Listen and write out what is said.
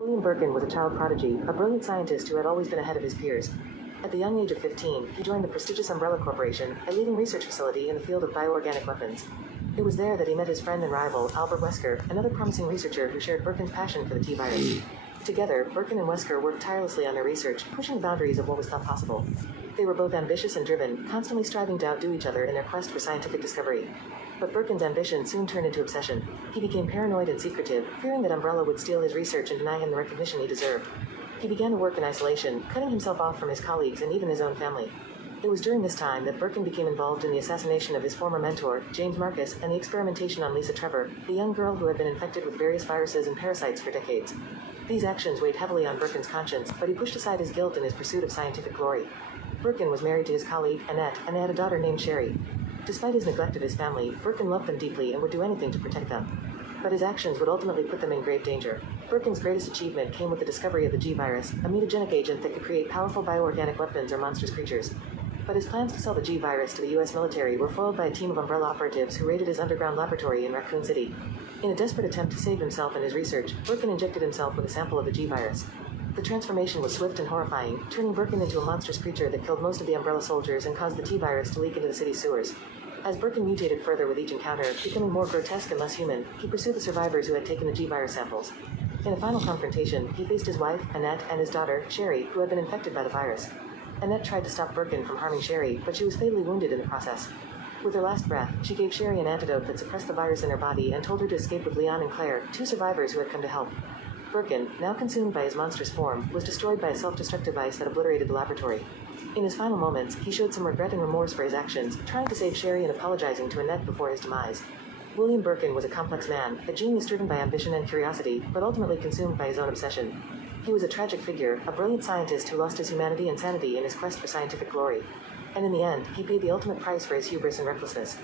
William Berkin was a child prodigy, a brilliant scientist who had always been ahead of his peers. At the young age of 15, he joined the prestigious Umbrella Corporation, a leading research facility in the field of bioorganic weapons. It was there that he met his friend and rival, Albert Wesker, another promising researcher who shared Berkin's passion for the T-virus. Together, Berkin and Wesker worked tirelessly on their research, pushing the boundaries of what was thought possible. They were both ambitious and driven, constantly striving to outdo each other in their quest for scientific discovery. But Berkin's ambition soon turned into obsession. He became paranoid and secretive, fearing that Umbrella would steal his research and deny him the recognition he deserved. He began to work in isolation, cutting himself off from his colleagues and even his own family. It was during this time that Berkin became involved in the assassination of his former mentor, James Marcus, and the experimentation on Lisa Trevor, the young girl who had been infected with various viruses and parasites for decades. These actions weighed heavily on Berkin's conscience, but he pushed aside his guilt in his pursuit of scientific glory. Berkin was married to his colleague, Annette, and they had a daughter named Sherry. Despite his neglect of his family, Berkin loved them deeply and would do anything to protect them. But his actions would ultimately put them in grave danger. Berkin's greatest achievement came with the discovery of the G-virus, a mutagenic agent that could create powerful bioorganic weapons or monstrous creatures. But his plans to sell the G-virus to the U.S. military were foiled by a team of Umbrella operatives who raided his underground laboratory in Raccoon City. In a desperate attempt to save himself and his research, Berkin injected himself with a sample of the G-virus. The transformation was swift and horrifying, turning Berkin into a monstrous creature that killed most of the Umbrella soldiers and caused the T-virus to leak into the city's sewers. As Berkin mutated further with each encounter, becoming more grotesque and less human, he pursued the survivors who had taken the G-virus samples. In a final confrontation, he faced his wife, Annette, and his daughter, Sherry, who had been infected by the virus. Annette tried to stop Berkin from harming Sherry, but she was fatally wounded in the process. With her last breath, she gave Sherry an antidote that suppressed the virus in her body and told her to escape with Leon and Claire, two survivors who had come to help. Berkin, now consumed by his monstrous form, was destroyed by a self-destruct device that obliterated the laboratory. In his final moments, he showed some regret and remorse for his actions, trying to save Sherry and apologizing to Annette before his demise. William Berkin was a complex man, a genius driven by ambition and curiosity, but ultimately consumed by his own obsession. He was a tragic figure, a brilliant scientist who lost his humanity and sanity in his quest for scientific glory. And in the end, he paid the ultimate price for his hubris and recklessness.